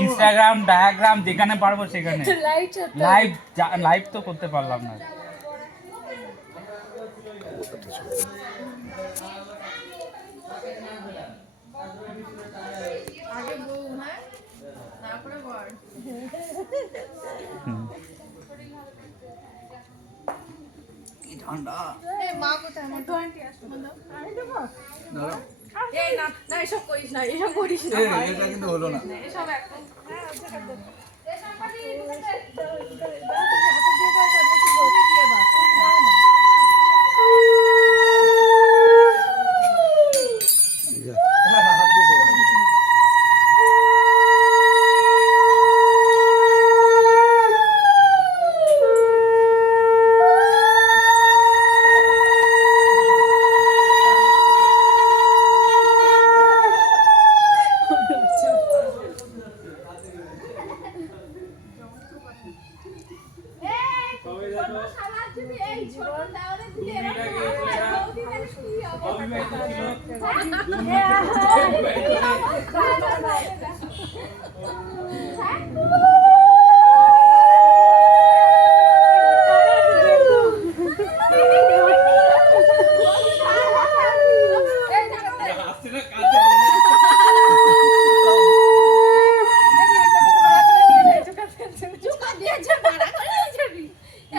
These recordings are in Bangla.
ইনস্টাগ্রাম ডায়াগ্রাম যেখানে পারবো সেখানে লাইভ তো করতে পারলাম না। ঠান্ডা মা কোথায় আমার তো আন্টি আসছে আমি দেবো এই না না এসব করিস না এটা কিন্তু হলো না। এসব একদম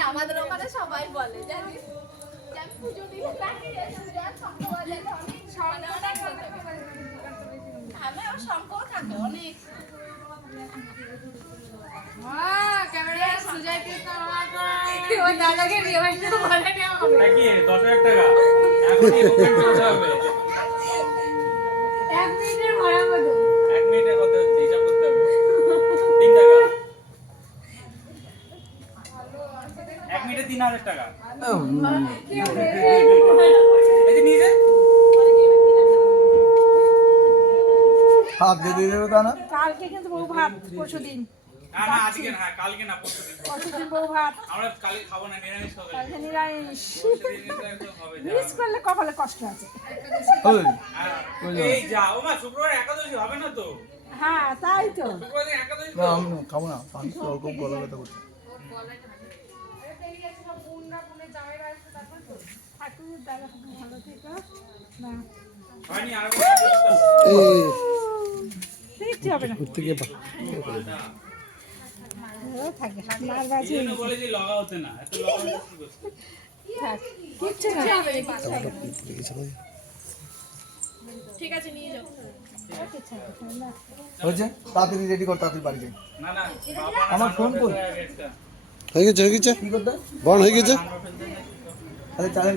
আমাদের ওখানে সবাই বলে জানিস পুজো দিলে সম্পর্ক থাকে অনেক দাদাকে বিয়ে বাড়িতে বলে নেওয়া হবে 10,000 টাকা এক মিনিটের ভাড়া কত 1 মিনিটের কত হিসাব করতে হবে 3 টাকা 1 মিনিটে 3,000 টাকা এই যে নিয়ে হাত দিয়ে দেবে তা না। কালকে কিন্তু বউ ভাত পরশুদিন না না আজকে না কালকে না পরশুদিন বউ ভাত আমরা কালকে খাবো না নিরামিষ খাবো কালকে নিরামিষ মিস করলে কপালে কষ্ট আছে এই যা ও মা শুক্রবার একাদশী হবে না তো হ্যাঁ তাই তো শুক্রবার দিন একাদশী না আমি খাবো না পানি অল্প গলা ব্যথা করছে। ঠাকুর দাদা ভালো থেকো না হয়নি আর দেখতে হবে না থাকে মার বাজি বলেছি লগা হতে না এত লগা হতে কিচ্ছু না ঠিক আছে নিয়ে যাও হয়েছে তাড়াতাড়ি রেডি কর তাড়াতাড়ি বাড়ি যাই। না না আমার ফোন কই হয়ে গেছে কি করতে বন হয়ে গেছে আরে চালের